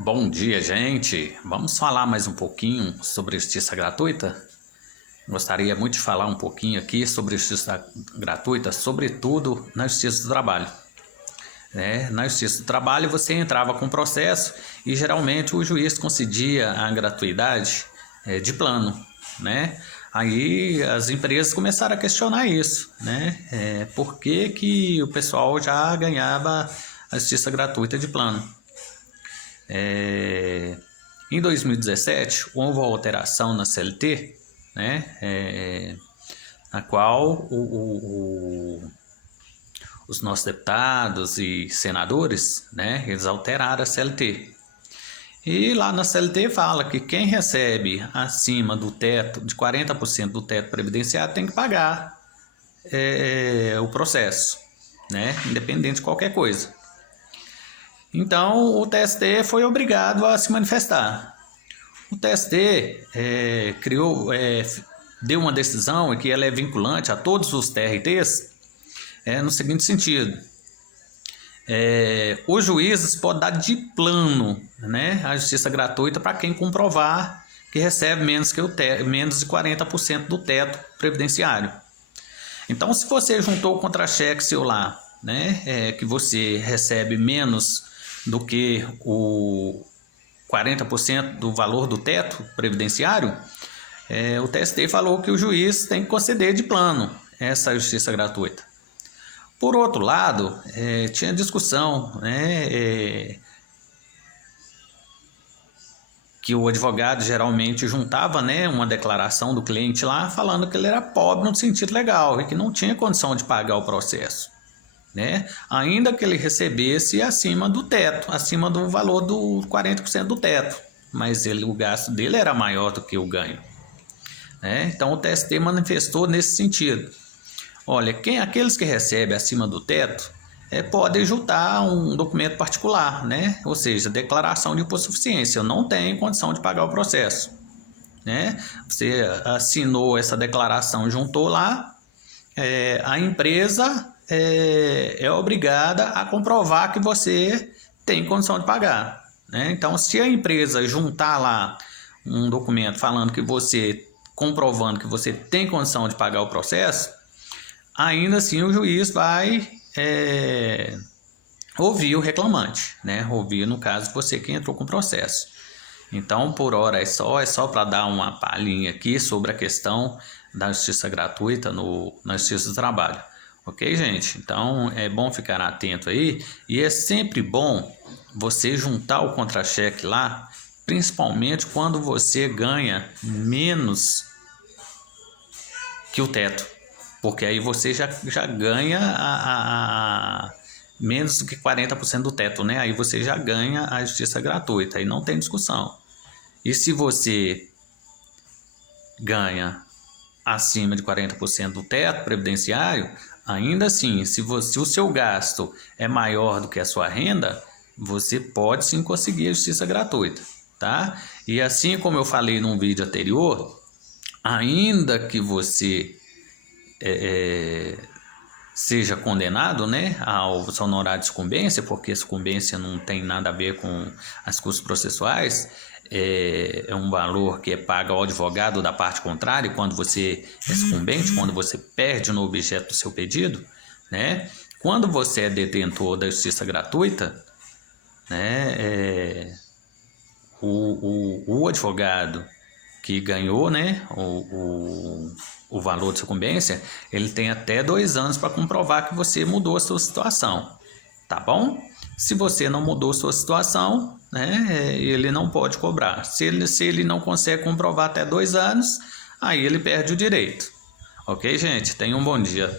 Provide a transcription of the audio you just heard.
Bom dia, gente. Vamos falar mais um pouquinho sobre justiça gratuita? Gostaria muito de falar um pouquinho aqui sobre justiça gratuita, sobretudo na justiça do trabalho. Na justiça do trabalho você entrava com processo e geralmente o juiz concedia a gratuidade de plano, né? Aí as empresas começaram a questionar isso, né? Por que que o pessoal já ganhava a justiça gratuita de plano? Em 2017, houve uma alteração na CLT, na qual os nossos deputados e senadores, eles alteraram a CLT. E lá na CLT fala que quem recebe acima do teto, de 40% do teto previdenciário, tem que pagar o processo, independente de qualquer coisa. Então, o TST foi obrigado a se manifestar. O TST deu uma decisão que ela é vinculante a todos os TRTs no seguinte sentido. Os juízes podem dar de plano a justiça gratuita para quem comprovar que recebe menos de 40% do teto previdenciário. Então, se você juntou o contra-cheque seu lá, que você recebe menos do que o 40% do valor do teto previdenciário, o TST falou que o juiz tem que conceder de plano essa justiça gratuita. Por outro lado, tinha discussão, que o advogado geralmente juntava uma declaração do cliente lá falando que ele era pobre no sentido legal e que não tinha condição de pagar o processo. Ainda que ele recebesse acima do teto, acima do valor do 40% do teto, mas o gasto dele era maior do que o ganho. Então o TST manifestou nesse sentido. Olha, aqueles que recebem acima do teto podem juntar um documento particular, ou seja, declaração de hipossuficiência. Eu não tenho condição de pagar o processo. Você assinou essa declaração, juntou lá, a empresa é obrigada a comprovar que você tem condição de pagar. Então, se a empresa juntar lá um documento falando que comprovando que você tem condição de pagar o processo, ainda assim o juiz vai ouvir o reclamante, ouvir, no caso, você que entrou com o processo. Então, por hora é só para dar uma palhinha aqui sobre a questão da justiça gratuita na justiça do trabalho. Ok, gente? Então, é bom ficar atento aí e é sempre bom você juntar o contra-cheque lá, principalmente quando você ganha menos que o teto, porque aí você já ganha menos do que 40% do teto, aí você já ganha a justiça gratuita, aí não tem discussão. E se você ganha acima de 40% do teto previdenciário, ainda assim, se o seu gasto é maior do que a sua renda, você pode sim conseguir a justiça gratuita, tá? E assim como eu falei num vídeo anterior, ainda que você seja condenado ao honorário de sucumbência, porque sucumbência não tem nada a ver com as custas processuais, é um valor que é pago ao advogado da parte contrária quando você é sucumbente, quando você perde no objeto do seu pedido, Quando você é detentor da justiça gratuita, o advogado que ganhou o valor de sucumbência, ele tem até 2 anos para comprovar que você mudou a sua situação, tá bom? Se você não mudou a sua situação, ele não pode cobrar. Se ele não consegue comprovar até 2 anos, aí ele perde o direito. Ok, gente? Tenham um bom dia.